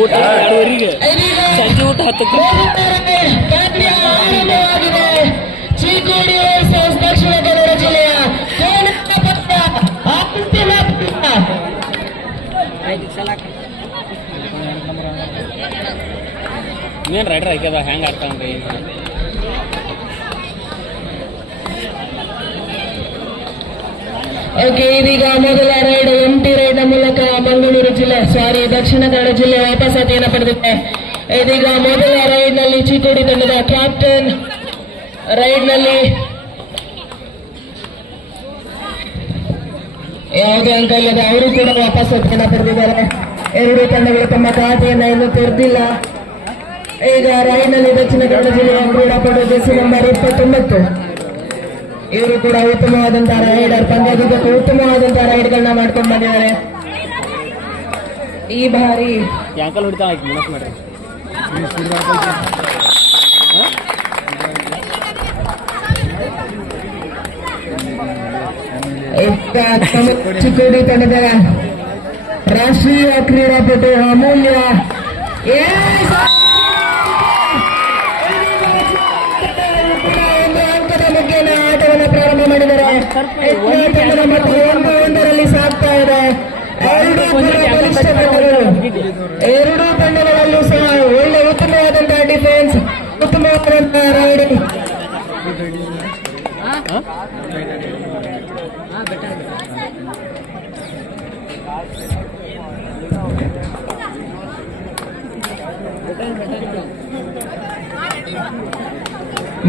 ಊಟ 8 ಸಂಜೆ ಊಟ 10ಕ್ಕೆ. ಚಿಕ್ಕೋಡಿ ದಕ್ಷಿಣ ಕನ್ನಡ ಜಿಲ್ಲೆಯ ಅಂತಿಮ ಮೇನ್ ರೈಡರ್ ಆಗ್ಯದ ಹೆಂಗೆ ಆಗ್ತಾವ್ರಿ. ಓಕೆ, ಇದೀಗ ಮೊದಲ ರೈಡ್ ಎಂಟಿ ರೈಡ್ ನ ಮೂಲಕ ಮಂಗಳೂರು ಜಿಲ್ಲೆ ದಕ್ಷಿಣ ಕನ್ನಡ ಜಿಲ್ಲೆ ವಾಪಸಾತಿಯನ್ನು ಪಡೆದಿದೆ. ಇದೀಗ ಮೊದಲ ರೈಡ್ ನಲ್ಲಿ ಚಿಕ್ಕೋಡಿ ತಂಡದ ಕ್ಯಾಪ್ಟನ್ ರೈಡ್ ನಲ್ಲಿ ಯಾವುದೇ ಅಂಕ ಇಲ್ಲದೆ ಅವರು ಕೂಡ ವಾಪಸಾತಿಯನ್ನು ಪಡೆದಿದ್ದಾರೆ. ಎರಡು ತಂಡಗಳು ತಮ್ಮ ಖಾತೆಯನ್ನು ಇನ್ನೂ ತೆರೆದಿಲ್ಲ. ಈಗ ರೈಡ್ ನಲ್ಲಿ ದಕ್ಷಿಣ ಕನ್ನಡ ಜಿಲ್ಲೆಯ ಕ್ರೀಡಾಪಟು ಜೆಸಿ ನಂಬರ್ 29 ಇವರು ಕೂಡ ಉತ್ತಮವಾದಂತಹ ರೈಡರ್, ಪಂದ್ಯದುದ್ದಕ್ಕೂ ಉತ್ತಮವಾದಂತಹ ರೈಡ್ಗಳನ್ನ ಮಾಡ್ಕೊಂಡು ಬಂದಿದ್ದಾರೆ. ಈ ಬಾರಿ ಯಾಂಕಲ್ ಹೊಡಿತಾ ಮಾಡ್ರಿ. ಚಿಕ್ಕೋಡಿ ತಂಡದ ರಾಷ್ಟ್ರೀಯ ಕ್ರೀಡಾಪಟು ಅಮೂಲ್ಯ ಆಟವನ್ನು ಪ್ರಾರಂಭ ಮಾಡಿದ್ದಾರೆ. ಒಂದರಲ್ಲಿ ಸಾಗ್ತಾ ಇದೆ. ಎರಡೂ ತಂಡಗಳಲ್ಲೂ ಸಹ ಒಳ್ಳೆ ಉತ್ತಮವಾದಂತಹ ಡಿಫೆನ್ಸ್, ಉತ್ತಮವಾದಂತಹ ರೈಡಿಂಗ್.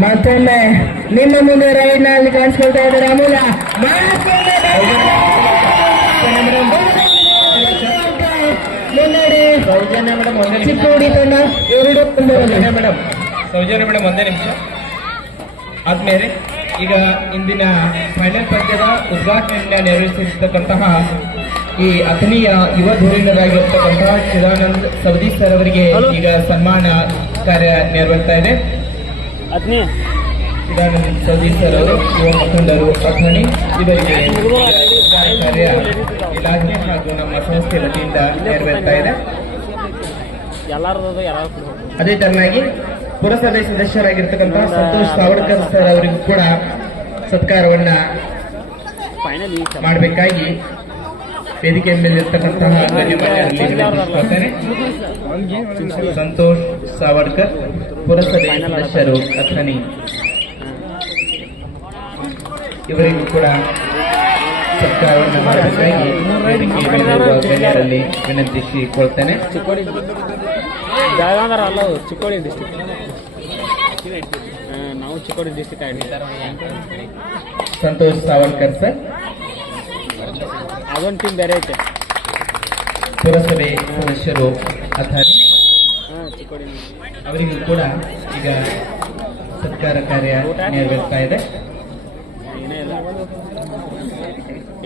ಮತ್ತೊಮ್ಮೆ ನಿಮ್ಮ ಮುಂದೆ ರೈಡ್ ನಲ್ಲಿ ಕಾಣಿಸ್ಕೊಳ್ತಾ ಇದ್ದಾರೆ ಅಮೂಲ್ಯ. ಚಿಕ್ಕೋಡಿ ತಂಡ ಎರಡು ಮೇಡಮ್, ಸೌಜನ್ಯ ಮೇಡಮ್ ಒಂದೇ ನಿಮಿಷ ಆದ್ಮೇಲೆ ಈಗ ಇಂದಿನ ಫೈನಲ್ ಪಂದ್ಯದ ಉದ್ಘಾಟನೆಯನ್ನು ನೆರವೇರಿಸಿರ್ತಕ್ಕಂತಹ ಈ ಅಥಣಿಯ ಯುವ ಧುರೀಣರಾಗಿರ್ತಕ್ಕಂತಹ ಚಿದಾನಂದ್ ಸವದಿ ಸರ್ ಅವರಿಗೆ ಈಗ ಸನ್ಮಾನ ಕಾರ್ಯ ನೆರವೇರ್ತಾ ಇದೆ. ಚಿದಾನಂದ್ ಸವದಿ ಸರ್ ಅವರು ಯುವ ಮುಖಂಡರು ಅಥಣಿ, ಇವರಿಗೆ ಕಾರ್ಯ ಇಲಾಖೆ ಹಾಗೂ ನಮ್ಮ ಸಂಸ್ಥೆ ವತಿಯಿಂದ ನೆರವೇರ್ತಾ ಇದೆ. ಅದೇ ತರನಾಗಿ ಪುರಸಭೆ ಸದಸ್ಯರಾಗಿರ್ತಕ್ಕಂತಹ ಸಂತೋಷ್ ಸಾವಡ್ಕರ್ ಸರ್ ಅವರಿಗೂ ಕೂಡ ಸತ್ಕಾರವನ್ನ ಮಾಡಬೇಕಾಗಿ ವೇದಿಕೆ ಮೇಲಿರ್ತಕ್ಕಂತಹ ಸಂತೋಷ್ ಸಾವಡ್ಕರ್ ಪುರಸಭೆ ಸದಸ್ಯರು ಅಥಣಿ, ಇವರಿಗೂ ಕೂಡ ಸತ್ಕಾರವನ್ನು ಮಾಡಬೇಕಾಗಿ ವೇದಿಕೆ ಮೇಲಿರುವ ಗಣ್ಯರಲ್ಲಿ ವಿನಂತಿಸಿಕೊಳ್ತೇನೆ. ಚಿಕ್ಕೋಡಿ ಡಿಸ್ಟ್ರಿಕ್ಟ್, ನಾವು ಚಿಕ್ಕೋಡಿ ಡಿಸ್ಟ್ರಿಕ್ಟ್ ಸಂತೋಷ್ ಸಾವಡ್ಕರ್ ಸರ್, ಅದೊಂದು ಟೀಮ್ ಬೇರೆ ಐತೆ. ಪುರಸಭೆ ಸದಸ್ಯರು ಅಥಣಿ, ಚಿಕ್ಕೋಡಿ, ಅವರಿಗೂ ಕೂಡ ಈಗ ಸತ್ಕಾರ ಕಾರ್ಯ ನೆರವೇರ್ತಾ ಇದೆ. ಏನೇ ಇಲ್ಲ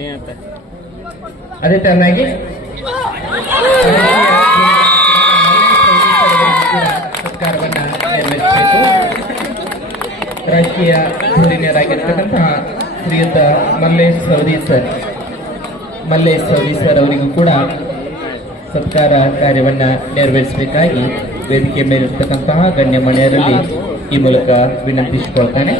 ಏನಂತ ಅದೇ ತರನಾಗಿ ಸತ್ಕಾರವನ್ನ ನೆರವೇರಿಸಬೇಕು. ರಾಜಕೀಯ ಧುರೀಣರಾಗಿರ್ತಕ್ಕಂತಹ ಶ್ರೀಯುತ ಮಲ್ಲೇಶ್ ಸವದಿ ಸರ್ ಅವರಿಗೂ ಕೂಡ ಸತ್ಕಾರ ಕಾರ್ಯವನ್ನ ನೆರವೇರಿಸಬೇಕಾಗಿ ವೇದಿಕೆ ಮೇಲಿರ್ತಕ್ಕಂತಹ ಗಣ್ಯಮಾನ್ಯರಲ್ಲಿ ಈ ಮೂಲಕ ವಿನಂತಿಸಿಕೊಳ್ತಾನೆ.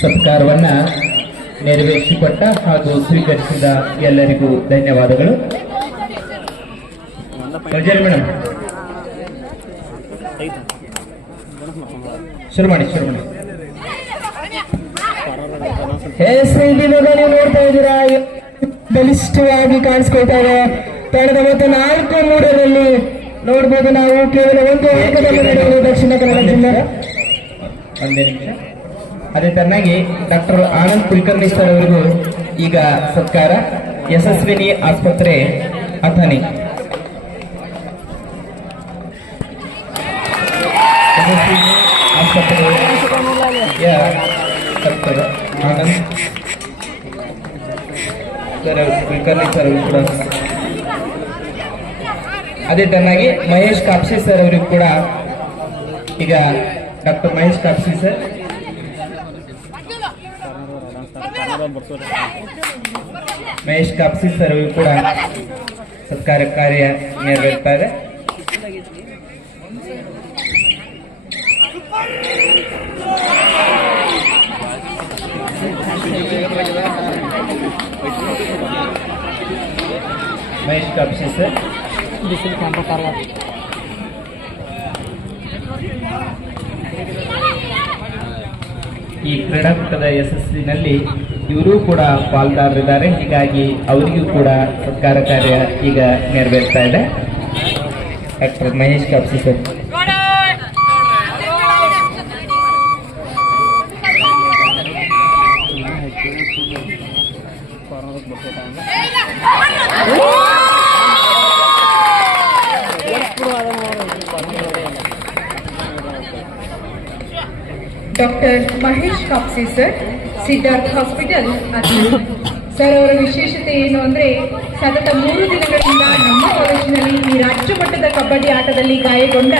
ಸತ್ಕಾರವನ್ನ ನೆರವೇರಿಸಿಕೊಟ್ಟ ಹಾಗೂ ಸ್ವೀಕರಿಸಿದ ಎಲ್ಲರಿಗೂ ಧನ್ಯವಾದಗಳು. ಮೇಡಮ್ ಶುರು ಮಾಡಿ. ನೀವು ನೋಡ್ತಾ ಇದ್ದೀರಾ, ಬಲಿಷ್ಠವಾಗಿ ಕಾಣಿಸ್ಕೊಳ್ತಾ ಇದೆ. ಕಳೆದ ಮತ್ತು 4-3ರಲ್ಲಿ ನೋಡ್ಬೋದು ನಾವು ಕೇವಲ ಒಂದು ಅಂಕದಲ್ಲಿ ನಡೆಯುವುದು ದಕ್ಷಿಣ ಕನ್ನಡ ಜಿಲ್ಲೆ. ಒಂದೇ ನಿಮಿಷ. ಅದೇ ತರನಾಗಿ ಡಾಕ್ಟರ್ ಆನಂದ್ ಕುಲಕರ್ಣಿ ಸರ್ ಅವರಿಗೂ ಈಗ ಸತ್ಕಾರ, ಯಶಸ್ವಿನಿ ಆಸ್ಪತ್ರೆ ಅಥಣಿ. ಆಸ್ಪತ್ರೆ ಆನಂದ್ ಸರ್ ಕುಲಕರ್ಣಿ ಸರ್ ಅವರು ಕೂಡ. ಅದೇ ತರನಾಗಿ ಮಹೇಶ್ ಕಾಪ್ಸೆ ಸರ್ ಅವರಿಗೂ ಕೂಡ ಈಗ ಡಾಕ್ಟರ್ ಮಹೇಶ್ ಕಾಪ್ಸಿ ಸರ್. ಕನ್ನಡ ಬರ್ತಾರೆ. ಮಹೇಶ್ ಕಾಪ್ಸಿ ಸರ್ ಅವರು ಕೂಡ ಸತ್ಕಾರ ಕಾರ್ಯ ನೆರವೇರ್ತಾರೆ. ಮಹೇಶ್ ಕಾಪ್ಸಿ ಸರ್ ಈ ಕ್ರೀಡಾಕೂಟದ ಯಶಸ್ಸಿನಲ್ಲಿ ಇವರು ಕೂಡ ಪಾಲ್ದಾರರಿದ್ದಾರೆ. ಹೀಗಾಗಿ ಅವರಿಗೂ ಕೂಡ ಸತ್ಕಾರ ಕಾರ್ಯ ಈಗ ನೆರವೇರ್ತಾ ಇದೆ. Doctor Mahesh Kapsi sir. Doctor Mahesh Kapsi sir, Siddhartha hospital ಅತಿಥಿ ಸರ್. ಅವರ ವಿಶೇಷತೆ ಏನು ಅಂದ್ರೆ ಸತತ 3 ದಿನಗಳಿಂದ ನಮ್ಮ ಕಾಲೇಜಿನಲ್ಲಿ ಈ ರಾಜ್ಯ ಮಟ್ಟದ ಕಬಡ್ಡಿ ಆಟದಲ್ಲಿ ಗಾಯಗೊಂಡ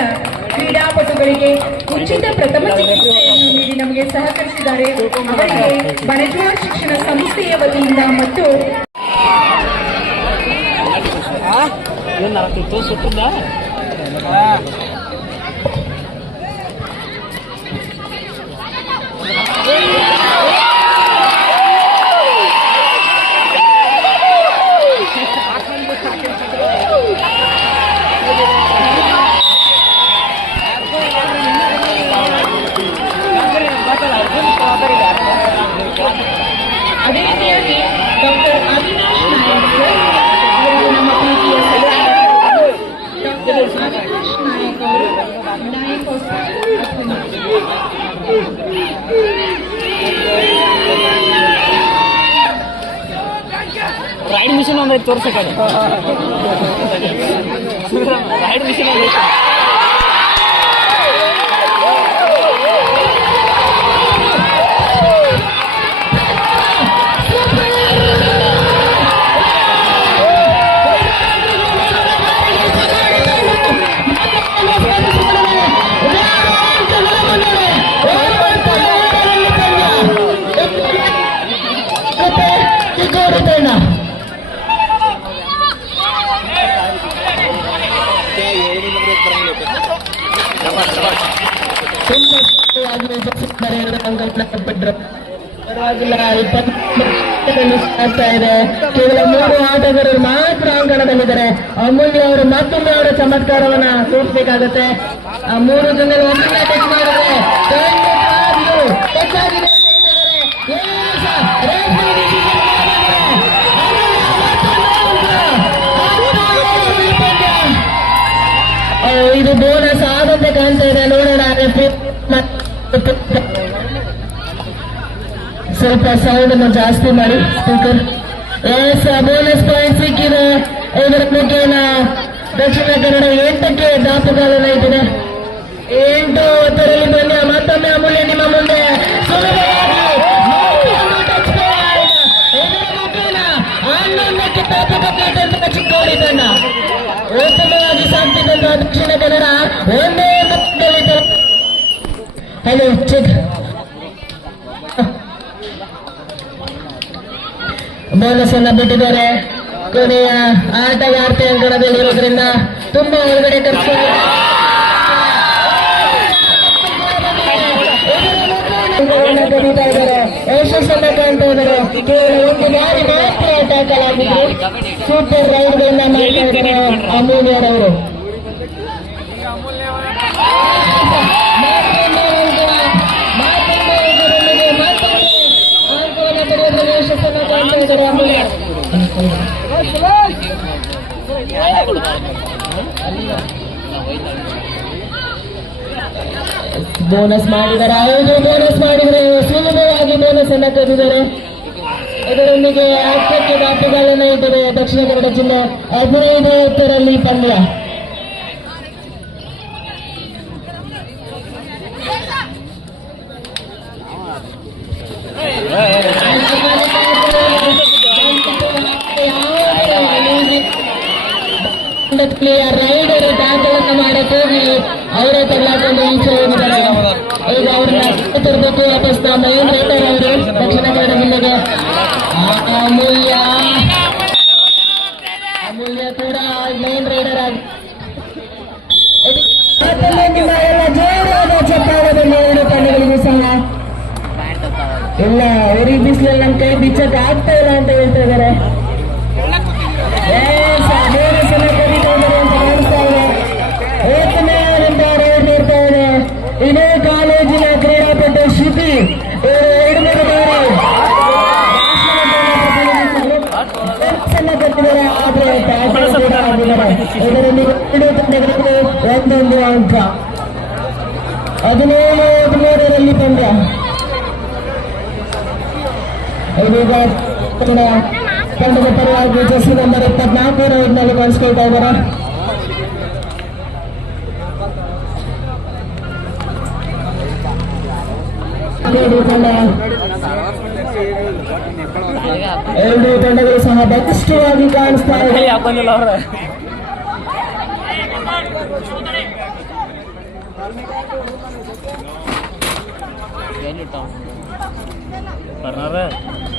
ಕ್ರೀಡಾಪಟುಗಳಿಗೆ ಉಚಿತ ಪ್ರಥಮ ಚಿಕಿತ್ಸೆಯನ್ನು ನೀಡಿ ನಮಗೆ ಸಹಕರಿಸಿದ್ದಾರೆ. ಅವರಿಗೆ ಬಣಜ್ವಾಳ ಶಿಕ್ಷಣ ಸಂಸ್ಥೆಯ ವತಿಯಿಂದ ಮತ್ತು ಅದೇ ರೀತಿಯಾಗಿ ಡಾಕ್ಟರ್ ಅವಿನಾಶ್ ನಾಯಕ್ ಸರ್, ಇವರು ನಮ್ಮ ಪ್ರೀತಿಯ ಡಾಕ್ಟರ್ ಅವಿನಾಶ್ ನಾಯಕ್ ಅವರು ನಾಯಕ್ ರೈಡ್ ಮಿಷನ್ ಒಂದೈತೆ ತೋರ್ಸಕ್ಕೆ. ರೈಡ್ ಮಿಷನ್ ಒಂದೈತೆ. ಕೇವಲ 3 ಆಟಗಾರರು ಮಾತ್ರ ಅಂಕಣದಲ್ಲಿದ್ದಾರೆ. ಅಮೂಲ್ಯ ಅವರು ಮತ್ತೊಮ್ಮೆ ಅವರ ಚಮತ್ಕಾರವನ್ನ ತೋರಿಸಬೇಕಾಗತ್ತೆ. ಆ 3 ಜನರು ಒಮ್ಮೆ ಟಚ್ ಮಾಡಿದ್ರೆ ಹೆಚ್ಚಾಗಿದೆ. ಇದು ಬೋನಸ್ ಆದಂತೆ ಕಾಣ್ತಾ ಇದೆ. ನೋಡೋಣ, ಸ್ವಲ್ಪ ಸೌಂಡ್ ಅನ್ನು ಜಾಸ್ತಿ ಮಾಡಿ ಸ್ಪೀಕರ್. ಬೋನಸ್ ಪಾಯಿಂಟ್ ಸಿಕ್ಕಿದೆ. ಇದರ ಮುಖೇನ ದಕ್ಷಿಣ ಕನ್ನಡ 8ಕ್ಕೆ ದಾಪುಗಾಲನ ಇಟ್ಟಿದೆ. 8-10ರಲ್ಲಿ ಬನ್ನಿ. ಮತ್ತೊಮ್ಮೆ ಅಮೂಲ್ಯ ನಿಮ್ಮ ಮುಂದೆ ಸುಲಭವಾಗಿ ಹನ್ನೊಂದಕ್ಕೆ ದಾಪುಗಾಲ ಚಿಕ್ಕೋಡಿ ತಂಡ ಉತ್ತಮವಾಗಿ ಸಾಕ್ತಿದ್ದಂತಹ ದಕ್ಷಿಣ ಕನ್ನಡ ಒಂದೇ ಹಲೋ ಚೆಕ್ ಬೋನಸ್ ಅನ್ನ ಬಿಟ್ಟಿದ್ದಾರೆ. ಕೊನೆಯ ಆಟಗಾರ್ತಿ ಅಂಕಣದಲ್ಲಿ ಇರೋದ್ರಿಂದ ತುಂಬಾ ಹೊರಗಡೆ ಖರ್ಚು ಕರೀತಾ ಇದ್ದಾರೆ. ಯಶಸ್ಸನ್ನ ಕಾಣ್ತಾ ಇದ್ದಾರೆ. ಕೇವಲ 1 ಬಾರಿ ಮಾತ್ರ ಅಟ್ಯಾಕ್ ಆಗಿದ್ರು. ಸೂಪರ್ ರೈಡ್ ಗಳನ್ನ ಮಾಡ್ತಾ ಇದ್ದಾರೆ ಅಮೂಲ್ಯರವರು. ಯಶಸ್ಸನ್ನ ಕಾಣ್ತಾ ಇದ್ದಾರೆ ಅಮೂಲ್ಯ. ಬೋನಸ್ ಮಾಡಿದ್ದಾರೆ. 5 ಬೋನಸ್ ಮಾಡಿದ್ರೆ ಸುಲಭವಾಗಿ ಬೋನಸ್ ಅನ್ನ ತೆಗೆದಿದ್ದಾರೆ. ಇದರೊಂದಿಗೆ 10ಕ್ಕೆ ದಾಪುಗಾಲನ ಇಟ್ಟಿದೆ ದಕ್ಷಿಣ ಕನ್ನಡ ಜಿಲ್ಲೆ. 15-10ರಲ್ಲಿ ಪಂದ್ಯ. ರೈಡರು ಟ್ಯಾಕಲ್ ಅನ್ನು ಮಾಡಕ್ ಹೋಗಿ ಅವರೇ ತಗೊಳ್ಳಾಕೊಂಡು ಈಚೆ ಹೋಗಿದ್ದಾರೆ. ತರಬೇಕು ವಾಪಸ್ ಮೇನ್ ರೈಡರ್ ಅವರು ದಕ್ಷಿಣ ಕನ್ನಡ ಜಿಲ್ಲೆಗೆ ಅಮೂಲ್ಯ ಕೂಡ ಮೇನ್ ರೈಡರ್ ಆಗಿ ನಿಮ್ಮ ಎಲ್ಲ ಜೋರಾದ ಚಪ್ಪಾಳದಲ್ಲಿ ಎರಡು ತಂಡಗಳಿಗೂ ಸಹ ಇಲ್ಲ ಅವರಿಗೆ ಬಿಸಿಲಲ್ಲಿ ನಮ್ಮ ಕೈ ಬಿಚ್ಚಕ್ಕೆ ಆಗ್ತಾ ಇಲ್ಲ ಅಂತ ಹೇಳ್ತಾ ಇದ್ದಾರೆ. ಬೇರೆ ಸಲ ಕರೀತಾರೆ ಅಂತ ಕಾಣಿಸ್ತಾ ಇದೆ. ಉತ್ತಮವಾದಂತ ರೈಡ್ ನೋಡ್ತಾ ಇದೆ. ಇದೇ ಕಾಲೇಜಿನ ಕ್ರೀಡಾಪಟು ಶ್ರುತಿ ಎರಡು ಮೂರು ಕಟ್ಟಿದ್ದಾರೆ. ಆದ್ರೆ ಇದರಲ್ಲಿ ಎರಡು ತಂಡಗಳಿಗೆ ಒಂದೊಂದು ಅಂಕ 17-13ರಲ್ಲಿ ಪಂದ್ಯ. ಇದೀಗ ತಂಡದ ಪರವಾಗಿ ಜೆರ್ಸಿ ನಂಬರ್ 24 ರೈಡ್ನಲ್ಲಿ ಕಾಣಿಸ್ಕೊಳ್ತಾ ಇದ್ದಾರೆ. ಎರಡು ತಂಡಗಳು ಸಹ ಬಲಿಷ್ಠವಾಗಿ ಕಾಣಿಸ್ತಾ ಇದೆ. ಹಾಕೊಂಡಿಲ್ಲ ಅವ್ರ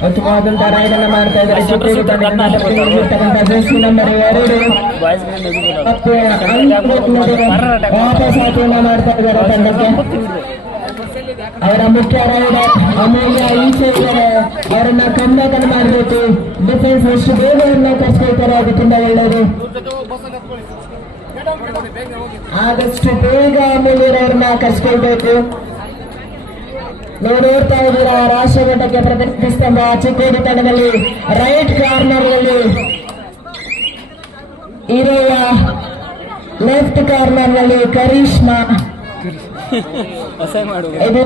ಉತ್ತಮವಾದಂತಹ ರೈಡ್ ಅನ್ನು ಮಾಡ್ತಾ ಇದ್ದಾರೆ. ಜೆರ್ಸಿ ನಂಬರ್ 2 ವಾಪಸ್ ಹಾಕಿಯನ್ನು ಮಾಡ್ತಾ ಇದ್ದಾರೆ ತಂಡಕ್ಕೆ. ಅವರ ಮುಖ್ಯ ರೈಡರ್ ಅಮೂಲ್ಯ ಈಚೆ ಇದ್ದಾರೆ. ಅವರನ್ನ ಕಂಬ್ಯಾಕ್ ಅನ್ನು ಮಾಡಬೇಕು. ಡಿಫೆನ್ಸ್ ಎಷ್ಟು ಬೇಗ ಕರ್ಸ್ಕೊಳ್ತಾರೆ ಅದು ತುಂಬಾ ಒಳ್ಳೆಯದು. ಆದಷ್ಟು ಬೇಗ ಅಮೂಲ್ಯರವ್ರನ್ನ ಕರ್ಸ್ಕೊಳ್ಬೇಕು. ನೀವು ನೋಡ್ತಾ ಇದ್ದೀರಾ ರಾಷ್ಟ್ರ ಮಟ್ಟಕ್ಕೆ ಪ್ರತಿಷ್ಠಿಸಿದ ಚಿಕ್ಕೋಡಿ ತಂಡದಲ್ಲಿ ರೈಟ್ ಕಾರ್ನರ್ ನಲ್ಲಿ ಇರುವ ಲೆಫ್ಟ್ ಕಾರ್ನರ್ ನಲ್ಲಿ ಕರಿಷ್ಮಾ ಇದು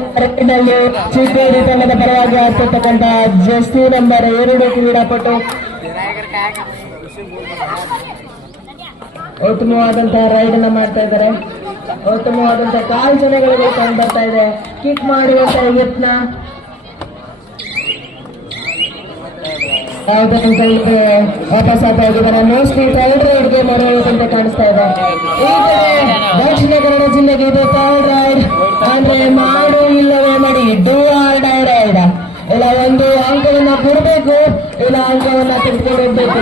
ನಲ್ಲಿ ಚಿಕ್ಕೋಡಿ ತಂಡದ ಪರವಾಗಿ ಆಗ್ತಿರ್ತಕ್ಕಂಥ ಜೆರ್ಸಿ ನಂಬರ್ 2 ಕ್ರೀಡಾಪಟು ಉತ್ತಮವಾದಂತಹ ರೈಡ್ ಅನ್ನ ಮಾಡ್ತಾ ಇದ್ದಾರೆ. ಉತ್ತಮವಾದಂತಹ ಕಾಲ್ಚನೆಗಳಿಗೆ ಕಂಡು ಬರ್ತಾ ಇದೆ. ಕಿಕ್ ಮಾಡುವಂತಹ ಯತ್ನ ವಾಪಸ್ ಆಗ್ತಾ ಇದ್ದಾರೆ. ಮೋಸ್ಟ್ಲಿ ಥರ್ಡ್ ರೈಡ್ಗೆ ಮರೆಯುವಂತೆ ಕಾಣಿಸ್ತಾ ಇದೆ. ಈ ಕಡೆ ದಕ್ಷಿಣ ಕನ್ನಡ ಜಿಲ್ಲೆಗೆ ಇದು ಥರ್ಡ್ ರೈಡ್ ಅಂದ್ರೆ ಮಾಡು ಇಲ್ಲವೇ ಮಡಿ, ಡೂ ಆರ್ ಡೈ ರೈಡ್. ಇಲ್ಲ ಒಂದು ಅಂಕವನ್ನ ಕೊಡಬೇಕು, ಇಲ್ಲ ಅಂಕವನ್ನ ತೆಗೆದುಕೊಂಡು ಹೋಗ್ಬೇಕು.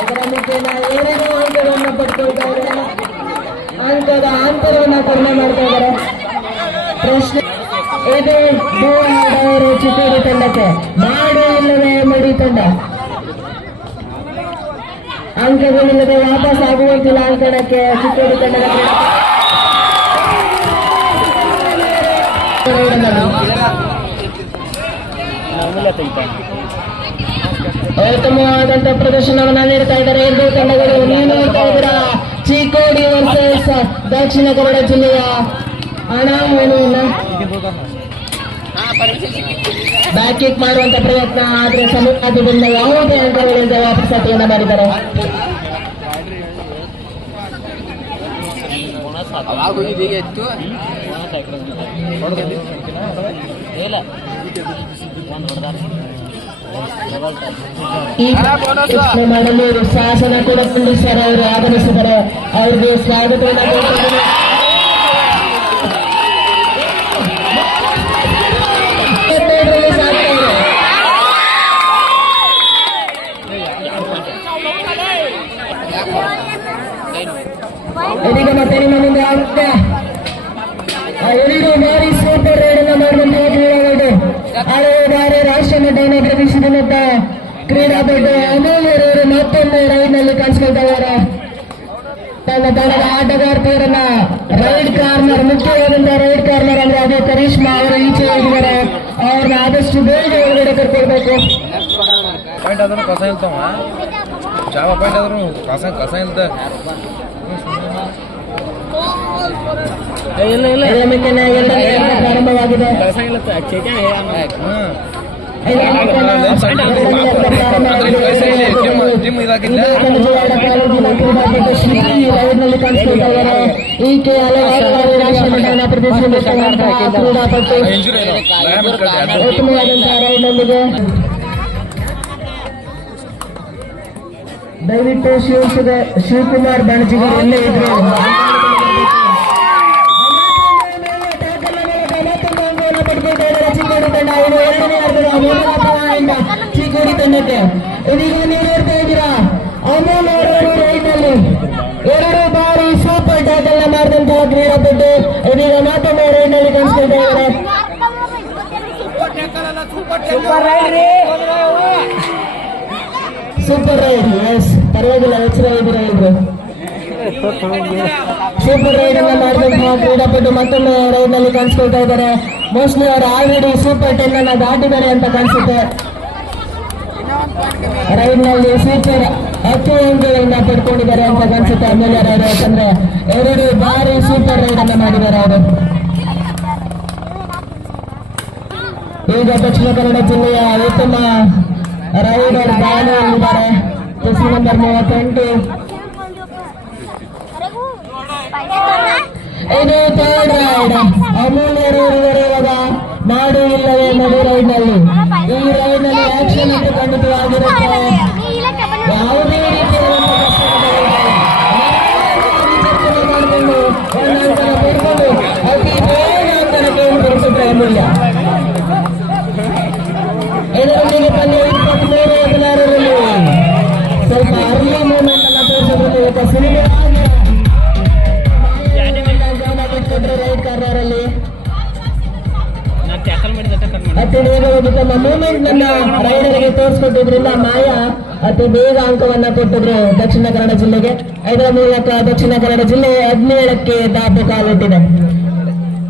ಇದರ ಮುಖೇನ 2 ಅಂಕವನ್ನ ಪಡ್ಕೊಳ್ತಾ ಇದ್ದಾರೆ. ಅಂಕದ ಅಂತರವನ್ನ ಕಡಿಮೆ ಮಾಡ್ತಾ ಇದ್ದಾರೆ. ಪ್ರಶ್ನೆ ಇದು ಡೂ ಆರ್ ಡೈ ಅವರು ಚಿಕ್ಕೋಡಿ ತಂಡಕ್ಕೆ, ಮಾಡು ಇಲ್ಲವೇ ಮಡಿ ತಂಡ ಅಂಕಗಳಿಲ್ಲದೆ ವಾಪಸ್ ಆಗುವಂತಿಲ್ಲ ಅಂಕಣಕ್ಕೆ ಚಿಕ್ಕೋಡಿ ತಂಡದ ಉತ್ತಮವಾದಂತಹ ಪ್ರದರ್ಶನವನ್ನ ನೀಡ್ತಾ ಇದ್ದಾರೆ ಎರಡು ತಂಡಗಳು. ನೀವು ನೋಡ್ತಾ ಇದ್ದೀರಾ ಚಿಕ್ಕೋಡಿ ವರ್ಸಸ್ ದಕ್ಷಿಣ ಕನ್ನಡ ಜಿಲ್ಲೆಯ ಹಣವನ್ನು ಬ್ಯಾಕ್ ಕಿಕ್ ಮಾಡುವಂತ ಪ್ರಯತ್ನ, ಆದ್ರೆ ಸಮಯದಿಂದ ಯಾವುದೇ ಅಂಕಗಳಿಂದ ವಾಪಸ್ ಅತಿಯನ್ನ ಮಾಡಿದ್ದಾರೆ. ಈ ಮಾಡಲು ಶಾಸನ ಕೂಡ ಪೊಲೀಸರು ಅವರು ಆಗಮಿಸಿದ್ದಾರೆ. ಅವರಿಗೆ ಸ್ವಾಗತವನ್ನು ಕೊಡ್ತಾರೆ. ಇದೀಗ ಮತ್ತೆ ನಿಮ್ಮ ಮುಂದೆ ಆಗುತ್ತೆ 2 ಬಾರಿ ಸೂಪರ್ ರೈಡ್ ಅನ್ನು ಮಾಡುವಂತಹ ಕ್ರೀಡಾಪಟು, ಹಲವು ಬಾರಿ ರಾಷ್ಟ್ರ ಮಟ್ಟವನ್ನು ಪ್ರವೇಶಿಸಿದಂತ ಕ್ರೀಡಾಪಟು ಅಮೂಲ್ಯರವರು ಮತ್ತೊಂದು ರೈಡ್ ನಲ್ಲಿ ಕಾಣಿಸ್ಕೊಳ್ತಾ ಇದ್ದಾರೆ. ತನ್ನ ತಂಡದ ಆಟಗಾರ್ತಿಯರನ್ನ ರೈಡ್ ಕಾರ್ನರ್, ಮುಖ್ಯವಾದಂತಹ ರೈಡ್ ಕಾರ್ನರ್ ಅಂದ್ರೆ ಅದೇ ಕರಿಷ್ಮಾ ಅವರು ಈಚೆ ಹೋಗಿದ್ದಾರೆ. ಅವ್ರನ್ನ ಆದಷ್ಟು ಬೇಗ ಒಳಗಡೆ ಕರ್ಕೊಳ್ಬೇಕು. ಪಾಯಿಂಟ್ ಆದ್ರೂ ಕಸ ಇಲ್ತವ, ಚಾವ ಪಾಯಿಂಟ್ ಆದ್ರೂ ಕಸ ಇಲ್ತ. ಪ್ರಾರಂಭವಾಗಿದೆ. ಈಕೆ ಹಲವಾರು ರಾಷ್ಟ್ರ ಮಟ್ಟವನ್ನು ಪ್ರದರ್ಶಿಸಿದಂತಹ ಕ್ರೀಡಾಪಟು ಉತ್ತಮವಾದಂತಹ ರೈಡ್ನೊಂದಿಗೆ ದಯವಿಟ್ಟು ಶಿವಕುಮಾರ್ ಬಣಜಿಗರು ಎಲ್ಲೇ ಇದ್ರು ತಂಡಕ್ಕೆ. ಇದೀಗ ನೀವು ನೋಡ್ತಾ ಇದ್ದೀರಾ ಅಮೂಲ್ ಅವರು ರೈಡ್ನಲ್ಲಿ 2 ಬಾರಿ ಸೂಪರ್ ಟ್ಯಾಕಲ್ ಮಾಡಿದಂತಹ ಕ್ರೀಡಾಪಟು ಇದೀಗ ಮತ್ತೊಮ್ಮೆ ರೈಡ್ನಲ್ಲಿ ಕಾಣಿಸ್ಕೊಳ್ತಾ ಇದ್ದಾರೆ. ಸೂಪರ್ ರೈಡ್, ಎಸ್, ಪರವಾಗಿಲ್ಲ, ಎಚ್ಚರ ಇದ್ರು ಇದ್ರು. ಸೂಪರ್ ರೈಡ್ ಅನ್ನ ಮಾಡಿದಂತಹ ಕ್ರೀಡಾಪಟು ಮತ್ತೊಮ್ಮೆ ರೈಡ್ ನಲ್ಲಿ ಕಾಣಿಸ್ಕೊಳ್ತಾ ಇದ್ದಾರೆ. ಮೋಸ್ಟ್ಲಿ ಅವರು ಆಲ್ರೆಡಿ ಸೂಪರ್ 10 ಅನ್ನ ದಾಟಿದ್ದಾರೆ ಅಂತ ಕಾಣಿಸುತ್ತೆ. ರೈಡ್ ನಲ್ಲಿ ಸೂಪರ್ 10 ಅಂಕಗಳನ್ನ ಪಡ್ಕೊಂಡಿದ್ದಾರೆ ಅಂತ ಕಾಣಿಸುತ್ತೆ ಅಮೂಲ್ಯ ರೈಡ್. ಯಾಕಂದ್ರೆ 2 ಬಾರಿ ಸೂಪರ್ ರೈಡ್ ಅನ್ನ ಮಾಡಿದ್ದಾರೆ ಅವರು. ಈಗ ದಕ್ಷಿಣ ಕನ್ನಡ ಜಿಲ್ಲೆಯ ಉತ್ತಮ ರೈಡರ್ ಬಾಲಿಯಲ್ಲಿದ್ದಾರೆ. Jersey number 38. ಇದು ಥರ್ಡ್ ರೈಡ್. ಅಮೂಲ್ಯರವರು ಇವಾಗ ಮಾಡು ಇಲ್ಲವೇ ಮಡು ರೈಡ್ ನಲ್ಲಿ. ಈ ರೈಡ್ ನಲ್ಲಿ ಆಕ್ಷನ್ ಇಟ್ಟು ಖಂಡಿತವಾಗಿರುತ್ತೆ. ಯಾವುದೇ ರೀತಿಯ ಮಾಡಿಕೊಂಡು ಒಂದಂಕನ ಪಡ್ಕೊಂಡು ಅತಿ ಬೇಗ ಅಂಕಣಕ್ಕೆ ಹಿಂತಿರುಗಿಸುತ್ತೆ ಅಮೂಲ್ಯ. ಇದರೊಂದಿಗೆ ಪಂದ್ಯ 23-16ರಲ್ಲಿ ಸ್ವಲ್ಪ ಅರ್ಲಿ ಮೂವ್ಮೆಂಟ್ ಅನ್ನ ತೋರಿಸೋದ್ರಲ್ಲಿ ಇವತ್ತು ಸುಲಭವಾಗಿ ರೈಡ್ ಕಾರ್ಯರಲ್ಲಿ ಅತಿ ವೇಗವಾಗಿ ತಮ್ಮ ಮೂವ್ಮೆಂಟ್ ನನ್ನ ರೈಡರ್ಗೆ ತೋರಿಸ್ಕೊಟ್ಟಿದ್ರಿಂದ ಮಾಯಾ ಅತಿ ಬೇಗ ಅಂಕವನ್ನ ಕೊಟ್ಟಿದ್ರು ದಕ್ಷಿಣ ಕನ್ನಡ ಜಿಲ್ಲೆಗೆ. ಇದರ ಮೂಲಕ ದಕ್ಷಿಣ ಕನ್ನಡ ಜಿಲ್ಲೆ 17ಕ್ಕೆ ದಾಪು ಕಾಲಿಟ್ಟಿದೆ.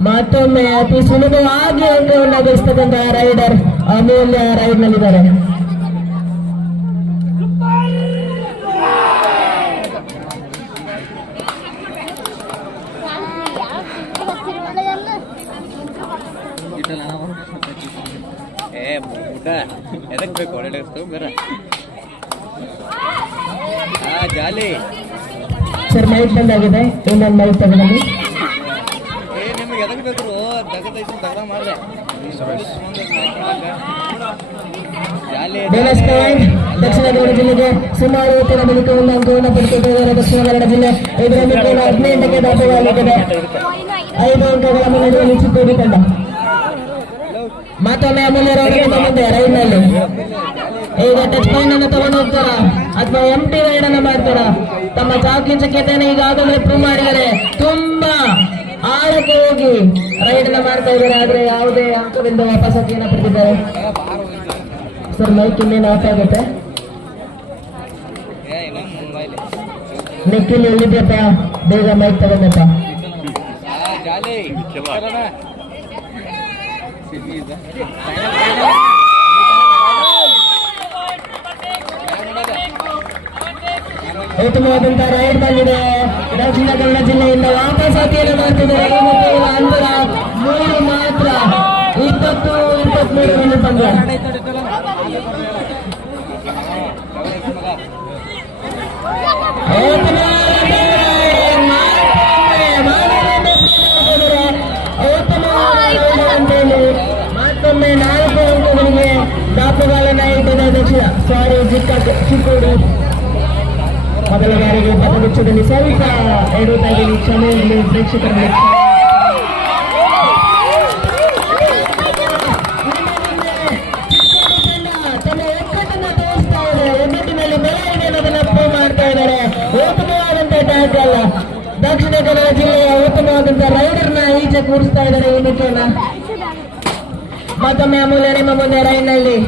ಮತ್ತೊಮ್ಮೆ ಅತಿ ಸುಲಭವಾಗಿ ಅಂಕವನ್ನ ಗಳಿಸ್ತಕ್ಕಂತಹ ರೈಡರ್ ಅಮೂಲ್ಯ ರೈಡ್ ನಲ್ಲಿದ್ದಾರೆ. ಎದಕ್ ಬೇಕು ಒಳ್ಳೆ ಜಾಲಿ ಸರ್ ಮೈಕ್ ಬಂದಾಗಿದೆ, ಇನ್ನೊಂದು ಮೈಕ್ ತಗೊಂಡು ನಿಮ್ಗೆ ಎದಕ್ ಬೇಕು ತಗದ ಮಾಡ್ರೆ ಬೋನಸ್ ಪಾಯಿಂಟ್ ದಕ್ಷಿಣ ಕನ್ನಡ ಜಿಲ್ಲೆಗೆ. ಸುಮಾರು ಹೊತ್ತಿನ ಬಳಿಕ ಒಂದು ಅಂಕವನ್ನು ಪಡೆದುಕೊಂಡಿದ್ದಾರೆ ದಕ್ಷಿಣ ಕನ್ನಡ ಜಿಲ್ಲೆ. ಇದರ ಮಿತಿಯನ್ನು 18ಕ್ಕೆ ದಾಖಲಾಗಿದೆ. 5 ಅಂಕಗಳ ಮುನ್ನಡೆಯಲ್ಲಿ ಚಿತ್ತೂರು ತಂಡ. ಮತ್ತೊಮ್ಮೆ ಅಮೂಲ್ಯರವರಿಗೆ ಮುಂದೆ ರೈಡ್ ನಲ್ಲಿ ಈಗ ಟಚ್ ಪಾಯಿಂಟ್ ಅನ್ನು ತಗೊಂಡು ಹೋಗ್ತಾರ ಅಥವಾ ಎಂಟಿ ರೈಡ್ ಅನ್ನ ಮಾಡ್ತಾರ. ತಮ್ಮ ಚಾಕಚಕ್ಯತೆಯನ್ನು ಈಗಾಗಲೇ ಪ್ರೂವ್ ಮಾಡಿದರೆ ತುಂಬಾ ಆಳಕ್ಕೆ ಹೋಗಿ ರೈಡ್ ಅನ್ನ ಮಾಡ್ತಾ ಇದ್ದಾರೆ. ಆದ್ರೆ ಯಾವುದೇ ಅಂಕದಿಂದ ವಾಪಸ್ ಹಾಕಿಯನ್ನು ಪಡೆದಿದ್ದಾರೆ. ಸರ್ ಮೈಕ್ ಇನ್ನೇನು ಆಫ್ ಆಗುತ್ತೆ. ನಿಖಿಲ್ ಎಲ್ಲಿದ್ದಪ್ಪ, ಬೇಗ ಮೈಕ್ ತಗೊಂಡಪ್ಪ. ಉತ್ತಮವಾದಂತಹ ರೈಡ್ ಬಂದಿದೆ. ದಕ್ಷಿಣ ಕನ್ನಡ ಜಿಲ್ಲೆಯಿಂದ ವಾಪಸ್ ಹಾಕಿಯನ್ನು ಮಾಡ್ತಿದ್ದಾರೆ. ಅಂತರ 3 ಮಾತ್ರ. 20-23 ಪಂದ್ಯ. ಮತ್ತೊಮ್ಮೆ 4 ಅಂಕಗಳಿಗೆ ದಾಪುಗಾಲನ್ನ ಇಟ್ಟಿದೆ ದಕ್ಷಿಣ ಚಿಕ್ಕೋಡಿ. ಮೊದಲ ಬಾರಿಗೆ ಪಥಗುಚ್ಛದಲ್ಲಿ ಸ್ವಲ್ಪ ಎಡುತ್ತಾ ಇದ್ದೀನಿ, ಕ್ಷಮೆ ಇರಲಿ ಪ್ರೇಕ್ಷಕರಲ್ಲಿ. ತನ್ನ ಒಕ್ಕಟ್ಟನ್ನು ತೋರಿಸ್ತಾ ಇದೆ, ಒಗ್ಗಟ್ಟಿನಲ್ಲಿ ಬೆಳವಣಿಗೆ ಅನ್ನೋದನ್ನ ಪ್ರೂವ್ ಮಾಡ್ತಾ ಇದ್ದಾರೆ. ಉತ್ತಮವಾದಂತಹ ಟ್ಯಾಕಲ್ ದಕ್ಷಿಣ ಕನ್ನಡ ಜಿಲ್ಲೆಯ ಉತ್ತಮವಾದಂತಹ ರೈಡರ್ನ ಈಚೆ ಕೂರಿಸ್ತಾ ಇದ್ದಾರೆ. ಈ ನಿಟ್ಟಿನ ಮತ್ತೊಮ್ಮೆ ಅಮೂಲ್ಯ ನಿಮ್ಮ ಮುಂದೆ ರೈಡ್ನಲ್ಲಿ.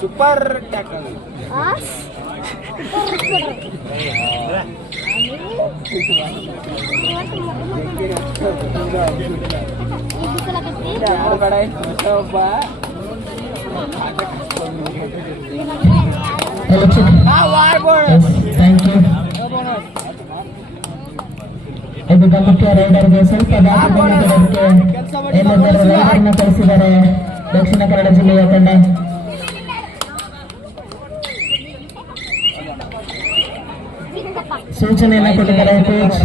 Super tackle thank you. ಇದೀಗ ಮುಖ್ಯ ರೈಡರ್ಗೆ ಸ್ವಲ್ಪ ದಾಖಲೆಗೆ ಎಲ್ಲರೂ ರೈಡರ್ನ ಕಳಿಸಿದ್ದಾರೆ ದಕ್ಷಿಣ ಕನ್ನಡ ಜಿಲ್ಲೆಯ ತಂಡ. ಸೂಚನೆಯನ್ನು ಕೊಟ್ಟಿದ್ದಾರೆ ಕೋಚ್,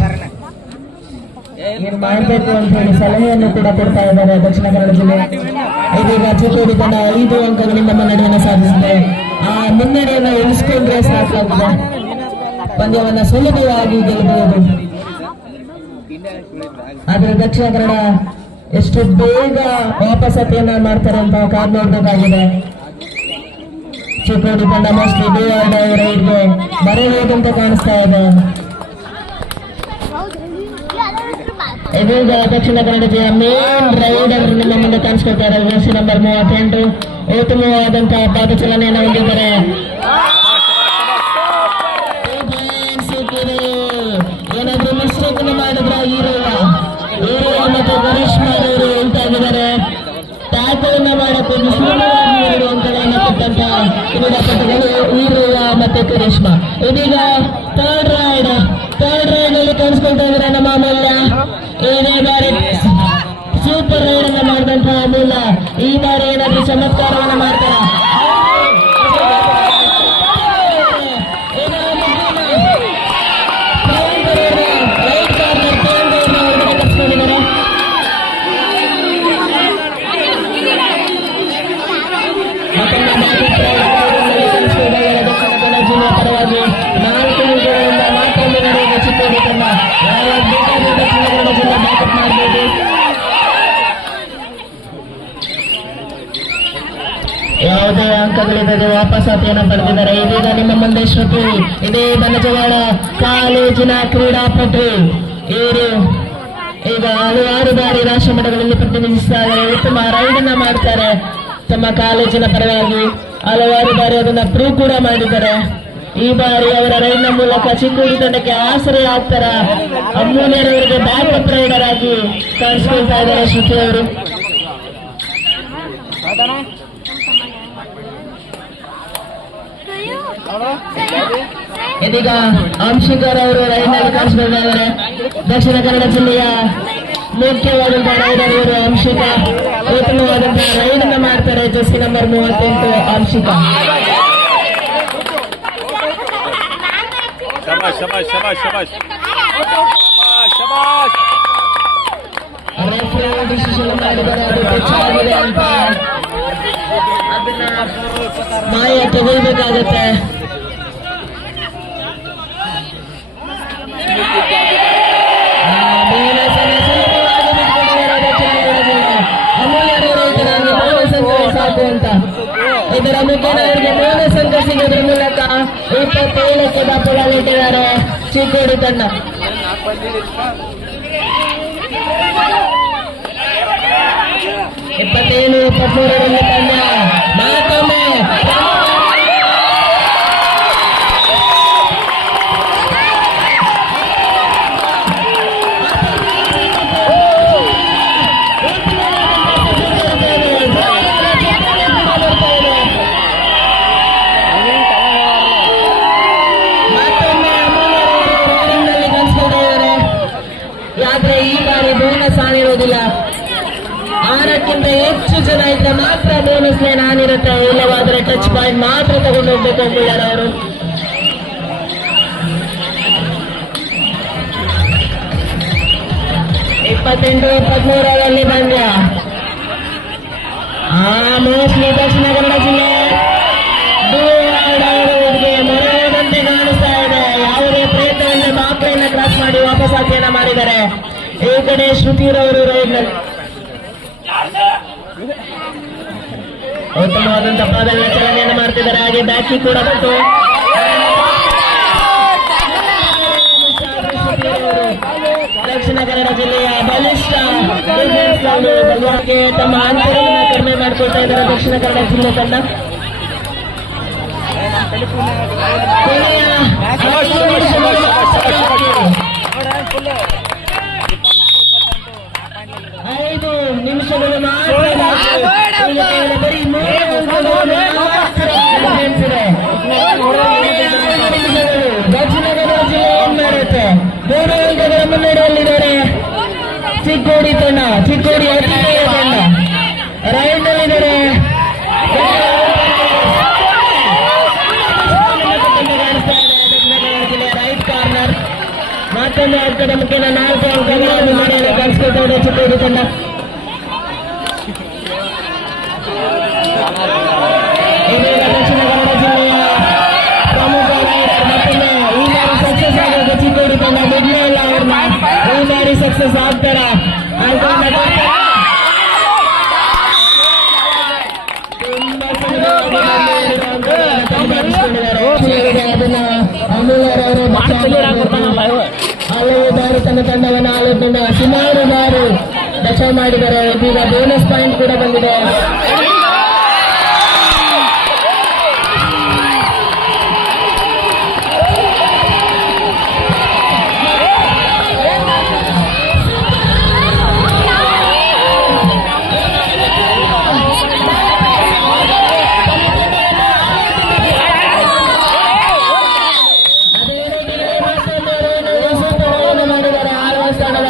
ಏನು ಮಾಡಬೇಕು ಅಂತ ಹೇಳಿ ಸಲಹೆಯನ್ನು ಕೂಡ ಕೊಡ್ತಾ ಇದ್ದಾರೆ ದಕ್ಷಿಣ ಕನ್ನಡ ಜಿಲ್ಲೆ. ಇದೀಗ ಚಿಕ್ಕೋಡಿ ತಂಡ 5 ಅಂಕಗಳಿಂದ ಮುನ್ನಡೆಯನ್ನು ಸಾಧಿಸಿದೆ. ಆ ಮುನ್ನಡೆಯನ್ನು ಉಳಿಸಿಕೊಂಡ್ರೆ ಸಾಕಾಗಿದೆ, ಪಂದ್ಯವನ್ನು ಸುಲಭವಾಗಿ ಗೆಲ್ಲಬಹುದು. ಆದ್ರೆ ದಕ್ಷಿಣ ಕನ್ನಡ ಎಷ್ಟು ಬೇಗ ವಾಪಸಾತಿಯನ್ನ ಮಾಡ್ತಾರೆ ಅಂತ ಕಾದ್ ನೋಡ್ಬೇಕಾಗಿದೆ. ಚಿಕ್ಕೋಡಿ ತಂಡ ಮೋಸ್ಟ್ಲಿ ರೈಡ್ಗೆ ಬರಬಹುದಂತ ಕಾಣಿಸ್ತಾ ಇದೆ. ಇದೀಗ ದಕ್ಷಿಣ ಕನ್ನಡ ಜಿಲ್ಲೆಯ ಮೇನ್ ರೈಡರ್ ನಿಮ್ಮ ಮುಂದೆ ಕಾಣಿಸ್ಕೊಳ್ತಾರೆ. ಜರ್ಸಿ ನಂಬರ್ 38 ಉತ್ತಮವಾದಂತಹ ಪಾದಚಲನೆಯನ್ನು ಹೊಂದಿದ್ದಾರೆ. ಏನಾದ್ರೂ ಮಿಸ್ಟೇಕ್ ಮಾಡಿದ್ರ ಹೀರೋಯ ಮತ್ತು ಕರಿಷ್ಮಾ ಅವರು ಉಂಟಾಗಿದ್ದಾರೆ. ಟ್ಯಾಕಲ್ ಮಾಡಕ್ಕೆ ವಿಶ್ವವಾಗಿ 2 ಅಂಕಗಳನ್ನು ಕೊಟ್ಟಂತ ಕ್ರೀಡಾಪಟುಗಳು ಹೀರೋಯ ಮತ್ತೆ ಕರಿಷ್ಮಾ. ಇದೀಗ ಥರ್ಡ್ ರೈಡ್ ಅಲ್ಲಿ ಕಾಣಿಸ್ಕೊಳ್ತಾ ಇದ್ದಾರೆ ನಮ್ಮ ಅಮೂಲ್ಯ. ಇದೇ ಬಾರಿ ಸೂಪರ್ ರೈಡ್ ಅನ್ನ ಮಾಡಿದಂತಹ ಅಮೂಲ್ಯ ಈ ಬಾರಿ ಏನಾದ್ರೂ ಚಮತ್ಕಾರವನ್ನ ಮಾಡ್ತಾರ. ಪರವಾಗಿ 4 ನಿಮಿಷಗಳಿಂದ ಮಾತ್ರ ಮುನ್ನಡೆಯುವ ಚಿಕ್ಕೋಡಿ ತಂಡ ಯಾವಾಗ ಬೇಕಾದರೂ ದಕ್ಷಿಣ ಕನ್ನಡ ಜಿಲ್ಲೆ ಬ್ಯಾಕಪ್ ಮಾಡಬಹುದು. ಯಾವುದೇ ಅಂಕಗಳಿಲ್ಲದೆ ವಾಪಸಾತಿಯನ್ನು ಪಡೆದಿದ್ದಾರೆ. ಇದೀಗ ನಿಮ್ಮ ಮುಂದೆ ಶ್ರುತಿ, ಇದೇ ಬನಜವಾಡ ಕಾಲೇಜಿನ ಕ್ರೀಡಾಪಟು. ಇವರು ಈಗ ಹಲವಾರು ಬಾರಿ ರಾಷ್ಟ್ರ ಮಟ್ಟಗಳಲ್ಲಿ ಪ್ರತಿನಿಧಿಸ್ತಾರೆ. ಉತ್ತಮ ರೈಡ್ ಅನ್ನ ಮಾಡ್ತಾರೆ ತಮ್ಮ ಕಾಲೇಜಿನ ಪರವಾಗಿ. ಹಲವಾರು ಬಾರಿ ಅದನ್ನ ಪ್ರೂವ್ ಕೂಡ ಮಾಡಿದ್ದಾರೆ. ಈ ಬಾರಿ ಅವರ ರೈಡ್ನ ಮೂಲಕ ಚಿಕ್ಕೋಡಿ ತಂಡಕ್ಕೆ ಆಸರೆ ಆಗ್ತಾರ. ಅಮೂಲ್ಯರವರಿಗೆ ಬ್ಯಾಕಪ್ ರೈಡರ್ ಆಗಿ ಕಾಣಿಸ್ಕೊಳ್ತಾ ಇದ್ದಾರೆ ಶ್ರುತಿ ಅವರು. ಇದೀಗ ಅಂಶಿಕರ್ ಅವರು ರೈಡ್ನಲ್ಲಿ ಕಾಣಿಸ್ಕೊಳ್ತಾ ಇದ್ದಾರೆ. ದಕ್ಷಿಣ ಕನ್ನಡ ಜಿಲ್ಲೆಯ ಮುಖ್ಯವಾದಂತಹ ರೈಡರ್ ಇವರು ಅಂಶಿಕಾ. ಉತ್ತಮವಾದಂತಹ ರೈಡ್ ಅನ್ನ ಮಾಡ್ತಾರೆ. Jersey number 38 Anshika. ಡಿಸಿಷನ್ ಮಾಡಿದರೆ ಅದು ಹೆಚ್ಚಾಗಿದೆ ಅಂತ ಅದನ್ನ ಮಾಯ ತಗೊಳ್ಬೇಕಾಗತ್ತೆ. ಸಾಕು ಅಂತ ಇದರ ಮುಖೇನ ಅವರಿಗೆ ಮೂಲ ಸಂಖ್ಯೆ ಸಿಗೋದ್ರ ಮೂಲಕ 27ಕ್ಕೆ ದಾಖಲಾಗಿಟ್ಟಿದ್ದಾರೆ ಚಿಕ್ಕೋಡಿ ತಂಡ. ಇಪ್ಪತ್ತೇಳು 23ರಲ್ಲಿ ತಂಡ ಮತ್ತೊಮ್ಮೆ ಸಾನಿರುವುದಿಲ್ಲ. 6ಕ್ಕಿಂತ ಹೆಚ್ಚು ಜನ ಇದ್ದ ಮಾತ್ರ ಬೋನಸ್ ಲೈನ್ ಆನಿರುತ್ತೆ. ಇಲ್ಲವಾದ್ರೆ ಟಚ್ ಪಾಯಿಂಟ್ ಮಾತ್ರ ತಗೊಂಡು ಹೋಗ್ಬೇಕು ಅಂತಿದ್ದಾರೆ ಅವರು. ಇಪ್ಪತ್ತೆಂಟು 23ರಲ್ಲಿ ಪಂದ್ಯ. ಮೋಸ್ಟ್ಲಿ ದಕ್ಷಿಣ ಕನ್ನಡ ಜಿಲ್ಲೆ ಮೊರೆಯದಂತೆ ಕಾಣಿಸ್ತಾ ಇದೆ. ಯಾವುದೇ ಪ್ರಯತ್ನವನ್ನು ಬಾಕ್ಲೈನ್ ಕ್ರಾಸ್ ಮಾಡಿ ವಾಪಸಾತಿಯನ್ನ ಮಾಡಿದ್ದಾರೆ. ಈ ಕಡೆ ಶ್ರುತಿರವರು ರೈಡ್ನಲ್ಲಿ ಉತ್ತಮವಾದಂತಹ ಪಾದಯಾತ್ರೆಯನ್ನು ಮಾಡ್ತಿದ್ದಾರೆ. ಹಾಗೆ ಬ್ಯಾಕಿ ಕೂಡ ಬಂತು. ದಕ್ಷಿಣ ಕನ್ನಡ ಜಿಲ್ಲೆಯ ಬಲಿಷ್ಠ ತಮ್ಮ ಅಂತರವನ್ನು ಕಡಿಮೆ ಮಾಡಿಕೊಳ್ತಾ ಇದ್ದಾರೆ ದಕ್ಷಿಣ ಕನ್ನಡ ಜಿಲ್ಲೆ ತಂಡ. 5 ನಿಮಿಷಗಳು ಮಾತ್ರ ಬರೀ 3 ದಕ್ಷಿಣ ಕನ್ನಡ ಜಿಲ್ಲೆ ಏನ್ ಮಾಡುತ್ತೆ? 3 ಅಂಕಗಳ ಮುನ್ನಡೆಯಲ್ಲಿದ್ದಾರೆ ಚಿಕ್ಕೋಡಿ ತಂಡ. ಚಿಕ್ಕೋಡಿ ಅತಿಥೇಯ ತಂಡ ರೈಡ್ನಲ್ಲಿದ್ದಾರೆ. ರೈಟ್ ಕಾರ್ನರ್ ಮತ್ತೊಂದು ಅಂಕದ ಮುಖೇನ 4 ಅಂಕಗಳನ್ನು ಮುನ್ನಡೆಯನ್ನು ಕಳಿಸ್ಕೊಳ್ತಾರೆ ಚಿಕ್ಕೋಡಿ ತಂಡ. ಇದೀಗ ದಕ್ಷಿಣ ಕನ್ನಡ ಜಿಲ್ಲೆಯ ಪ್ರಮುಖ ರೈಡರ್ ಮತ್ತೊಮ್ಮೆ ಈ ಬಾರಿ ಸಕ್ಸಸ್ ಆಗುತ್ತೆ ಚಿಕ್ಕೋಡಿ ತಂಡ. ಬಿಡ್ಲೇ ಇಲ್ಲ ಅವ್ರನ್ನ. ಈ ಬಾರಿ ತಂಡವನ್ನು ಆಲೋಚನೆ ಸುಮಾರು ಬಾರು ಬಚಾವ್ ಮಾಡಿದ್ದಾರೆ. ಇದೀಗ ಬೋನಸ್ ಪಾಯಿಂಟ್ ಕೂಡ ಬಂದಿದೆ.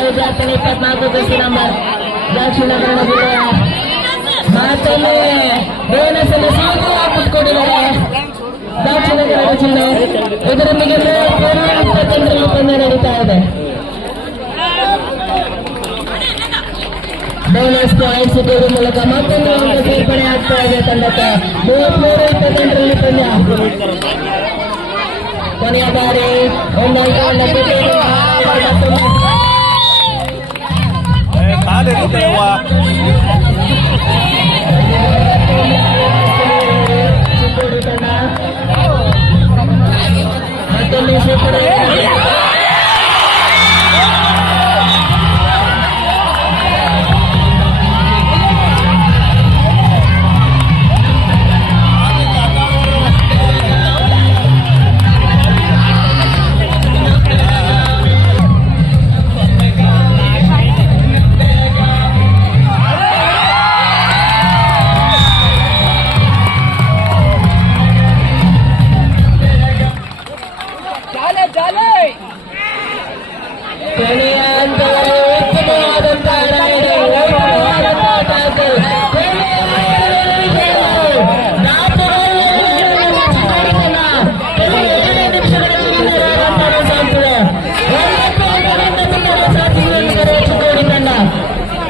ವಿದ್ಯಾರ್ಥಿ 24 ಜೆರ್ಸಿ ನಂಬರ್ ದಕ್ಷಿಣ ಕನ್ನಡ ಜಿಲ್ಲೆಯ ಮತ್ತೊಮ್ಮೆ ಬೋನಸ್ ಅನ್ನು ಕುತ್ಕೊಂಡಿದ್ದಾರೆ ದಕ್ಷಿಣ ಕನ್ನಡ ಜಿಲ್ಲೆ. ಇದರೊಂದಿಗೆ 28 ಪಂದ್ಯ ನಡೀತಾ ಇದೆ. ಬೋನಸ್ ಪಾಯಿಂಟ್ ಸಿಗೋದ್ರ ಮೂಲಕ ಮತ್ತೊಂದು ಅಂಕ ಸೇರ್ಪಡೆ ಆಗ್ತಾ ಇದೆ ತಂಡಕ್ಕೆ. 33-28 ಪಂದ್ಯ. ಕೊನೆಯ ಬಾರಿ ಒಂದು ಅಂಕವನ್ನು ಮತ್ತೊಮ್ಮೆ ಸೇರ್ಪಡೆ ಕೊನೆಯ ಹಂತದಲ್ಲಿ ಉತ್ತಮವಾದಂತಹ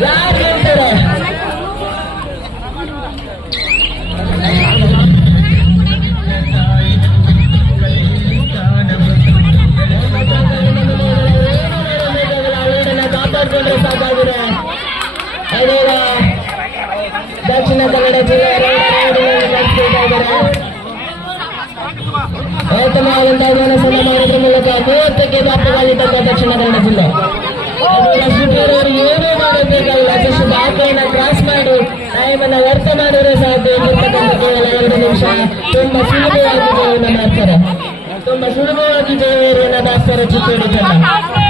ಯಾರು ಹೇಳ್ತಾರೆ ಕಾಪಾಡಿಕೊಂಡ್ರೆ ಸಾಕಾಗಿದೆ. ಅದೀಗ ದಕ್ಷಿಣ ಕನ್ನಡ ಜಿಲ್ಲೆ ಉತ್ತಮವಾದಂತಹ ಬೋನಸನ್ನು ಮಾಡೋದ್ರ ಮೂಲಕ 30ಕ್ಕೆ ದಾಖಲಾಗಿದ್ದಂತಹ ದಕ್ಷಿಣ ಕನ್ನಡ ಜಿಲ್ಲೆ. ಅವರು ಏನೂ ಮಾಡಬೇಕಾಗಿಲ್ಲ, ಜಸ್ಟ್ ದಾಖಲೆಯನ್ನು ಕ್ರಾಸ್ ಮಾಡಿ ಟೈಮ್ ಅನ್ನು ವ್ಯರ್ಥ ಮಾಡಿದ್ರೆ ಸಾಧ್ಯ. ಕೇವಲ 2 ನಿಮಿಷ ತುಂಬಾ ಸುಲಭವಾಗಿ ಜಯವನ್ನು ಮಾಡ್ತಾರೆ. ತುಂಬಾ ಸುಲಭವಾಗಿ ಜಯವನ್ನು ದಾಸ್ತಾರೆ ಚಿತ್ತೂರು ತಂಡ.